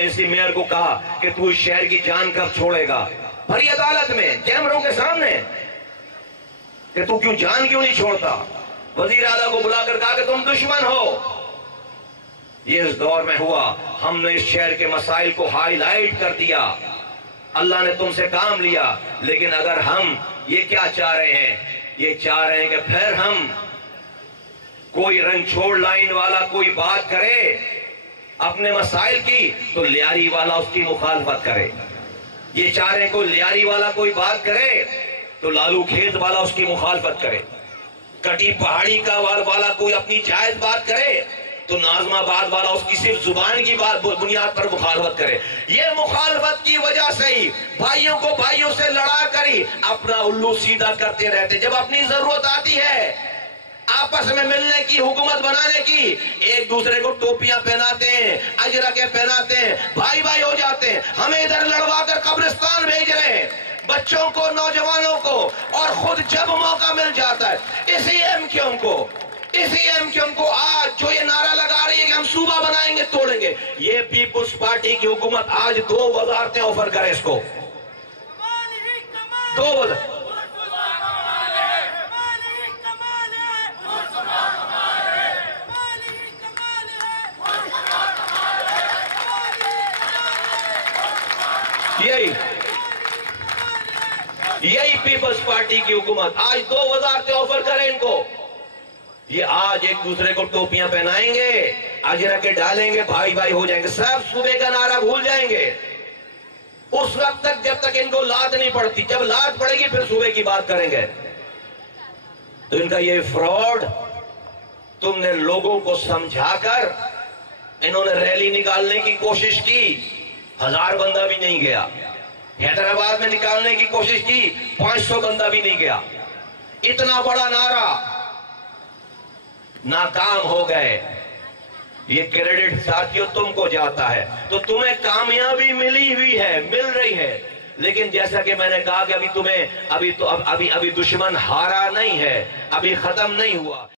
इसी मेयर को कहा कि तू इस शहर की जान कब छोड़ेगा, भरी अदालत में कैमरों के सामने, कि तू जान क्यों नहीं छोड़ता। वजीर आला को बुलाकर कहा कि तुम दुश्मन हो। ये इस दौर में हुआ, हमने इस शहर के मसाइल को हाईलाइट कर दिया, अल्लाह ने तुमसे काम लिया। लेकिन अगर हम ये क्या चाह रहे हैं, ये चाह रहे हैं कि फिर हम कोई रंग छोड़ लाइन वाला कोई बात करे अपने मसाइल की तो लियारी वाला उसकी मुखालफत करे। ये चाह रहे हैं कोई लियारी वाला कोई बात करे तो लालू खेत वाला उसकी मुखालफत करे। कटी पहाड़ी का वाला कोई अपनी जायज बात करे तो नाजमाबाद वाला उसकी सिर्फ जुबान की बात बुनियाद पर मुखालफत करे। ये मुखालफत की वजह से ही भाइयों को भाइयों से लड़ा कर ही अपना उल्लू सीधा करते रहते। जब अपनी जरूरत आती है आपस में मिलने की, हुकूमत बनाने की, एक दूसरे को टोपियां पहनाते हैं, अजरके पहनाते हैं, भाई भाई हो जाते हैं। हमें इधर लड़वा कर कब्रिस्तान भेज रहे हैं, बच्चों को, नौजवानों को, और खुद जब मौका मिल जाता है इसी एमक्यूएम को आज जो ये नारा लगा रही है कि हम सूबा बनाएंगे, तोड़ेंगे, ये पीपुल्स पार्टी की हुकूमत आज 2 वजारतें ऑफर करे इसको। 2 वजारत यही पीपल्स पार्टी की हुकूमत आज 2 वजारतें ऑफर करें इनको। ये आज एक दूसरे को टोपियां पहनाएंगे, अजरके डालेंगे, भाई भाई हो जाएंगे, सब सुबह का नारा भूल जाएंगे उस वक्त तक जब तक इनको लात नहीं पड़ती। जब लात पड़ेगी फिर सुबह की बात करेंगे। तो इनका ये फ्रॉड, तुमने लोगों को समझाकर इन्होंने रैली निकालने की कोशिश की, 1000 बंदा भी नहीं गया। हैदराबाद में निकालने की कोशिश की, 500 बंदा भी नहीं गया। इतना बड़ा नारा, नाकाम हो गए। ये क्रेडिट साथियों तुमको जाता है। तो तुम्हें कामयाबी मिली हुई है, मिल रही है, लेकिन जैसा कि मैंने कहा कि अभी तुम्हें अभी दुश्मन हारा नहीं है, अभी खत्म नहीं हुआ।